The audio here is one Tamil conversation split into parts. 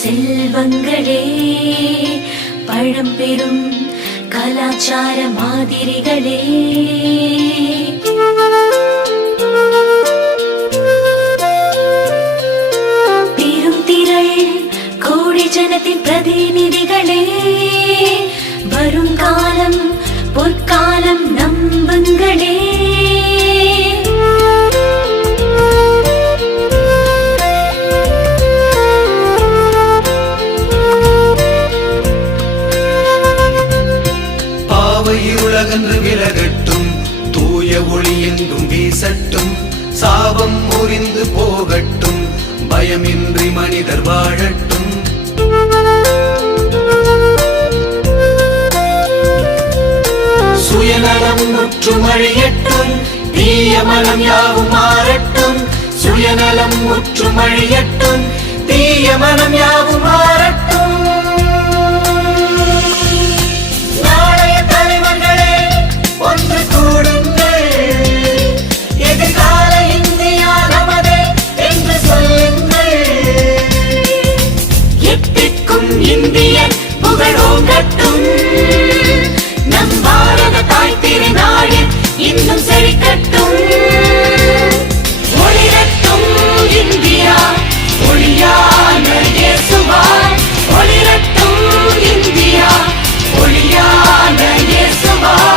செல்வங்களே, பழம்பெரும் கலாச்சார மாதிரிகளே, பெரும் திரள் கோடி ஜனத்தின் பிரதிநிதிகளே, வரும் காலம் பொற்காலம் நம்புங்களே. இருளகன்று விலகட்டும், தூய ஒளி எங்கும் வீசட்டும், சாபம் முறிந்து போகட்டும், பயமின்றி மனிதர் வாழட்டும். சுயநலம் முற்றும் அழியட்டும், தீய மனம் யாவும் மாறட்டும். சுயநலம் முற்றும் அழியட்டும், தீய மனம் யாவும் மாறட்டும். ஒன்று கூடுங்கள், எதிர்கால இந்தியா நமதே என்று சொல்லுங்கள். எத்திக்கும் இந்தியன் புகழோங்கட்டும், நம் பாரத தாய் திருநாடு இன்னும் செழிக்கட்டும். ஒளிரட்டும் இந்தியா, ஒளியான இயேசுவாய். ஒளிரட்டும் இந்தியா, ஒளியான இயேசுவாய்.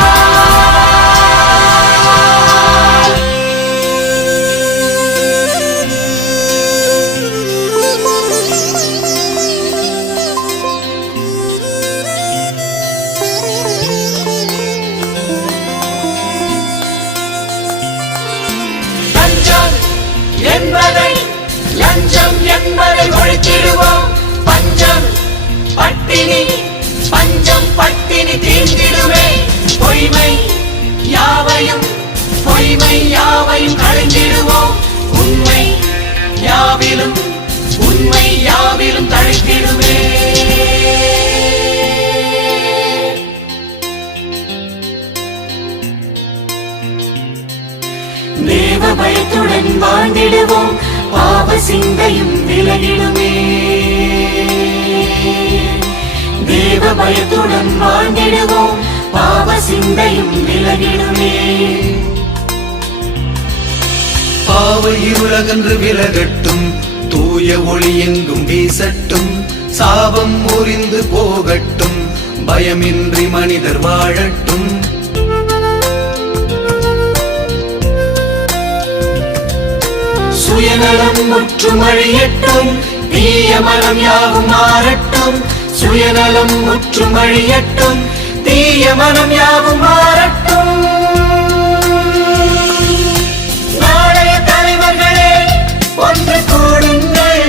லஞ்சம் என்பதை ஒழித்திடுவோம். பஞ்சம் பட்டினி, பஞ்சம் பட்டினி தீர்ந்திடுமே. பொய்மை யாவையும் கழிந்திடுவோம். உண்மை யாவிலும் தழைத்திடுமே. தேவ பயத்துடன் வாழ்ந்திடுவோம், பாவ சிந்தையும் விலகிடுமே. தேவ பயத்துடன் வாழ்ந்திடுவோம், பாவ சிந்தையும் விலகிடுமே. பாவ இருளகன்று விலகட்டும், தூய ஒளி எங்கும் வீசட்டும், சாபம் முறிந்து போகட்டும், பயமின்றி மனிதர் வாழட்டும். சுயநலம் முற்றும் அழியட்டும், தீய மனம் யாவும் மாறட்டும். சுயநலம் முற்றும் அழியட்டும், தீய மனம் யாவும் மாறட்டும். நாளைய தலைவர்களே ஒன்று கூடுங்கள்,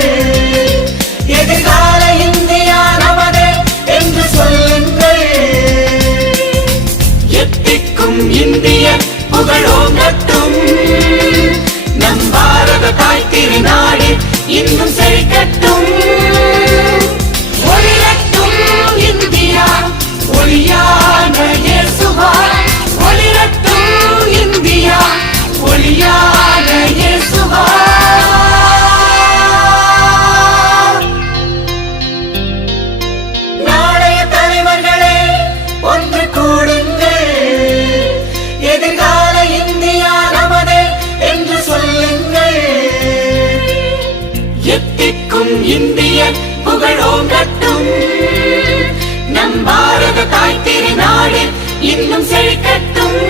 எதிர்கால இந்தியா நமதே என்று சொல்லுங்கள். எத்திக்கும் இந்தியன் புகழோங்கட்டும், நம் பாரத தாய் திருநாடு இன்னும் செழிக்கட்டும். ஒளிரட்டும் இந்தியா, ஒளியான இயேசுவாய். ஒளிரட்டும் இந்தியா, ஒளியான இயேசுவாய். நாளைய தலைவர்களே ஒன்று கூடுங்கள், எதிர்கால இந்தியா நமதே என்று சொல்லுங்கள். எத்திக்கும் இந்தியன் புகழோங்கட்டும், நம் பாரத தாய் திருநாடு இன்னும் செழிக்கட்டும்.